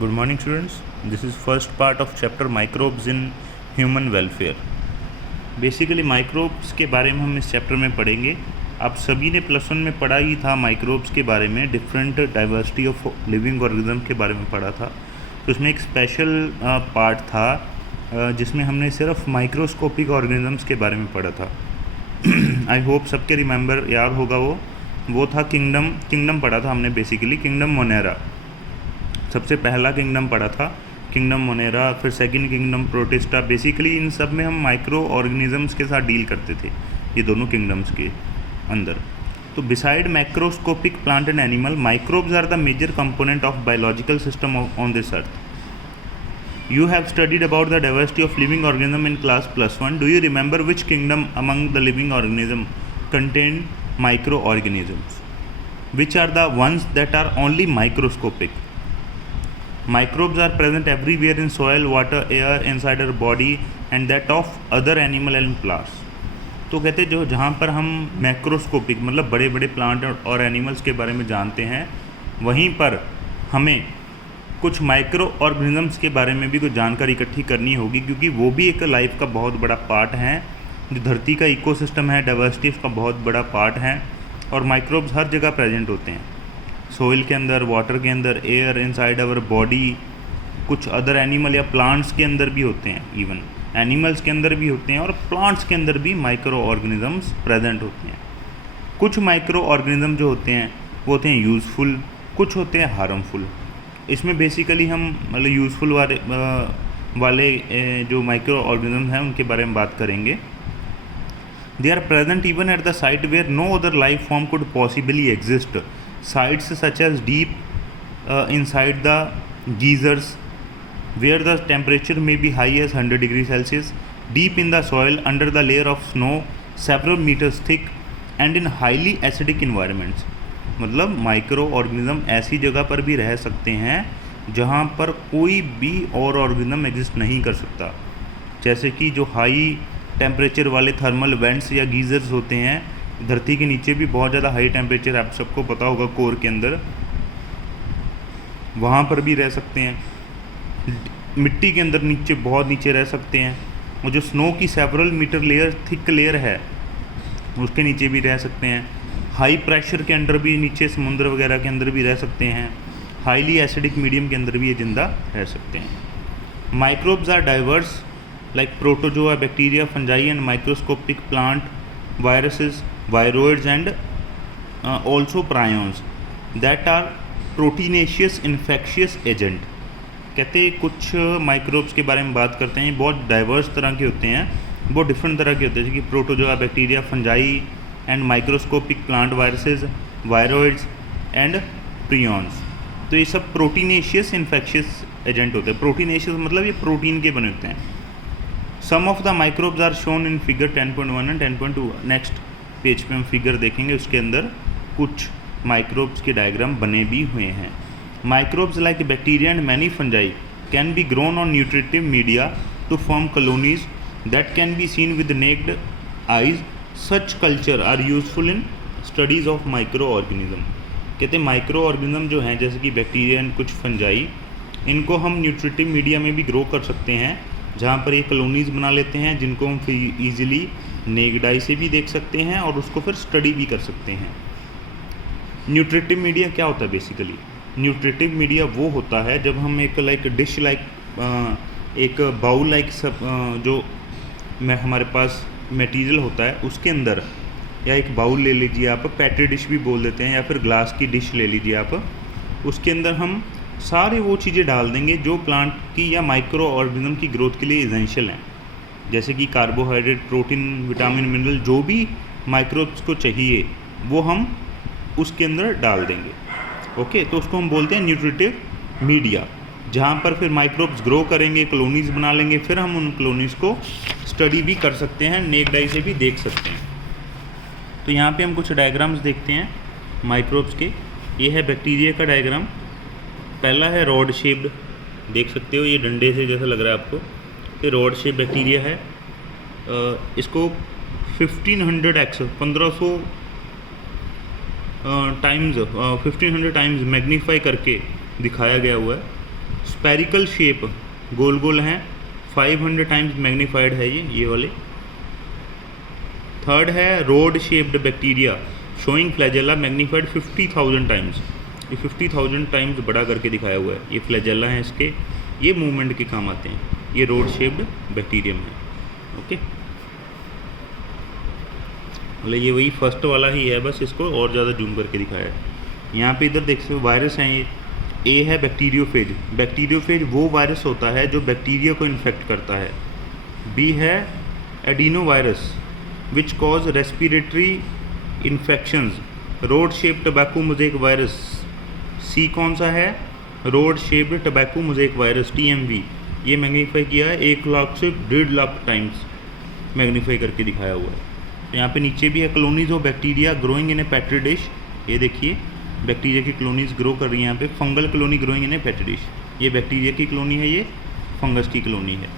Good morning students. This is first part of chapter microbes in human welfare. Basically microbes के बारे में हम इस चैप्टर में पढ़ेंगे. आप सभी ने प्लस वन में पढ़ा ही था माइक्रोब्स के बारे में, different diversity of living organism के बारे में पढ़ा था. तो उसमें एक स्पेशल पार्ट था जिसमें हमने सिर्फ माइक्रोस्कोपिक ऑर्गेनिजम्स के बारे में पढ़ा था. आई होप सबके रिमेंबर याद होगा. वो था किंगडम पढ़ा था हमने. बेसिकली किंगडम मोनेरा सबसे पहला किंगडम पढ़ा था, किंगडम मोनेरा. फिर सेकंड किंगडम प्रोटिस्टा. बेसिकली इन सब में हम माइक्रो ऑर्गेनिजम्स के साथ डील करते थे, ये दोनों किंगडम्स के अंदर. तो beside macroscopic plant and animal, microbes are the major component of biological system on this earth. You have studied about the diversity of living organism in class +1. Do you remember which kingdom among the living organism contain microorganisms? Which are the ones that are only microscopic? Microbes are present everywhere in soil, water, air, inside our body and that of other animal and plants. तो कहते जो जहाँ पर हम macroscopic मतलब बड़े बड़े plant और एनिमल्स के बारे में जानते हैं, वहीं पर हमें कुछ माइक्रो ऑर्गेनिजम्स के बारे में भी कुछ जानकारी इकट्ठी करनी होगी, क्योंकि वो भी एक लाइफ का बहुत बड़ा पार्ट है. जो धरती का इकोसिस्टम है, डाइवर्सिटी उसका बहुत बड़ा पार्ट है. और माइक्रोब्स हर जगह प्रेजेंट होते हैं, सोइल के अंदर, वाटर के अंदर, एयर, इनसाइड आवर बॉडी. कुछ अदर एनिमल या प्लांट्स के अंदर भी होते हैं, इवन एनिमल्स के अंदर भी होते हैं और प्लांट्स के अंदर भी माइक्रो ऑर्गेनिजम्स प्रेजेंट होते हैं. कुछ माइक्रो ऑर्गेनिज्म जो होते हैं वो होते हैं यूज़फुल, कुछ होते हैं हार्मफुल. इसमें बेसिकली हम मतलब यूज़फुल वाले जो माइक्रो ऑर्गेनिज्म हैं उनके बारे में बात करेंगे. They are present even at the site where no other life form could possibly exist. Sites such as deep inside the geysers where the temperature may be high as 100 degree Celsius, deep in the soil under the layer of snow several metres thick and in highly acidic environments. मतलब micro organism ऐसी जगह पर भी रह सकते हैं जहाँ पर कोई भी और ऑर्गेनिज्म एग्जिस्ट नहीं कर सकता. जैसे कि जो हाई टेम्परेचर वाले थर्मल वेंट्स या गीजर्स होते हैं, धरती के नीचे भी बहुत ज़्यादा हाई टेम्परेचर, आप सबको पता होगा, कोर के अंदर, वहाँ पर भी रह सकते हैं. मिट्टी के अंदर नीचे बहुत नीचे रह सकते हैं. और जो स्नो की several metre layer thick layer है उसके नीचे भी रह सकते हैं. हाई प्रेशर के अंदर भी नीचे समुद्र वगैरह के अंदर भी रह सकते हैं. हाईली एसिडिक मीडियम के अंदर भी ये जिंदा रह सकते हैं. Microbes are diverse like protozoa, bacteria, fungi and microscopic plant, viruses, viroids and also prions that are proteinaceous infectious agent. कहते कुछ माइक्रोब्स के बारे में बात करते हैं, बहुत डाइवर्स तरह के होते हैं, बहुत डिफरेंट तरह के होते हैं, जैसे कि protozoa, bacteria, fungi and microscopic plant, viruses, viroids and prions. तो ये सब प्रोटीनेशियस इन्फेक्शियस एजेंट होते हैं. प्रोटीनेशियस मतलब ये प्रोटीन के बने होते हैं. Some of the microbes are shown in figure 10.1 and 10.2. Next page पे हम फिगर देखेंगे, उसके अंदर कुछ माइक्रोब्स के डायग्राम बने भी हुए हैं. Microbes like bacteria and many fungi can be grown on nutritive media to form colonies that can be seen with naked eyes. Such culture are useful in studies of micro organism. कहते हैं micro organism जो हैं, जैसे कि bacteria and कुछ fungi, इनको हम nutritive media में भी ग्रो कर सकते हैं, जहाँ पर ये कॉलोनीज़ बना लेते हैं, जिनको हम फिर ईजिली नेक्ड आई से भी देख सकते हैं और उसको फिर स्टडी भी कर सकते हैं. न्यूट्रिटिव मीडिया क्या होता है? बेसिकली न्यूट्रिटिव मीडिया वो होता है जब हम एक डिश एक बाउल जो हमारे पास मटेरियल होता है उसके अंदर, या एक बाउल ले लीजिए आप, पैटी डिश भी बोल देते हैं, या फिर ग्लास की डिश ले लीजिए आप, उसके अंदर हम सारे वो चीज़ें डाल देंगे जो प्लांट की या माइक्रो ऑर्गेनिज्म की ग्रोथ के लिए एसेंशियल हैं. जैसे कि कार्बोहाइड्रेट, प्रोटीन, विटामिन, मिनरल, जो भी माइक्रोब्स को चाहिए वो हम उसके अंदर डाल देंगे. ओके, तो उसको हम बोलते हैं न्यूट्रिटिव मीडिया, जहाँ पर फिर माइक्रोब्स ग्रो करेंगे, कॉलोनीज़ बना लेंगे, फिर हम उन कॉलोनीज़ को स्टडी भी कर सकते हैं, नेक्ड आई से भी देख सकते हैं. तो यहाँ पे हम कुछ डायग्राम्स देखते हैं माइक्रोब्स के. ये है बैक्टीरिया का डायग्राम. पहला है रॉड शेप्ड, देख सकते हो, ये डंडे से जैसा लग रहा है आपको. ये रॉड शेप बैक्टीरिया है. इसको 1500 टाइम्स 1500 टाइम्स मैग्नीफाई करके दिखाया गया हुआ है. स्पेरिकल शेप, गोल गोल हैं, 500 टाइम्स मैग्नीफाइड है ये वाले। थर्ड है rod shaped bacteria showing flagella magnified 50,000 times. ये 50,000 टाइम्स बड़ा करके दिखाया हुआ है। ये फ्लैजेला हैं इसके, ये मूवमेंट के काम आते हैं। ये रोड शेप्ड बैक्टीरियम है। ओके, मतलब ये वही फर्स्ट वाला ही है, बस इसको और ज़्यादा जूम करके दिखाया है। यहाँ पे इधर देख सकते हो वायरस हैं ये। ए है बैक्टीरियोफेज। बैक्टीरियोफेज वो वायरस होता है जो बैक्टीरिया को इन्फेक्ट करता है। बी है adeno virus which cause respiratory infections, rod shape tobacco mosaic virus. C कौन सा है? Rod shaped tobacco mosaic virus, TMV। ये मैग्नीफाई किया है 1 लाख से 1.5 लाख टाइम्स मैग्नीफाई करके दिखाया हुआ है। तो यहाँ पे नीचे भी है colonies of bacteria growing in A petri dish. ये देखिए बैक्टीरिया की कॉलोनीज ग्रो कर रही हैं यहाँ पे। Fungal colony growing in A petri dish, ये बैक्टीरिया की कॉलोनी है, ये फंगस की कॉलोनी है।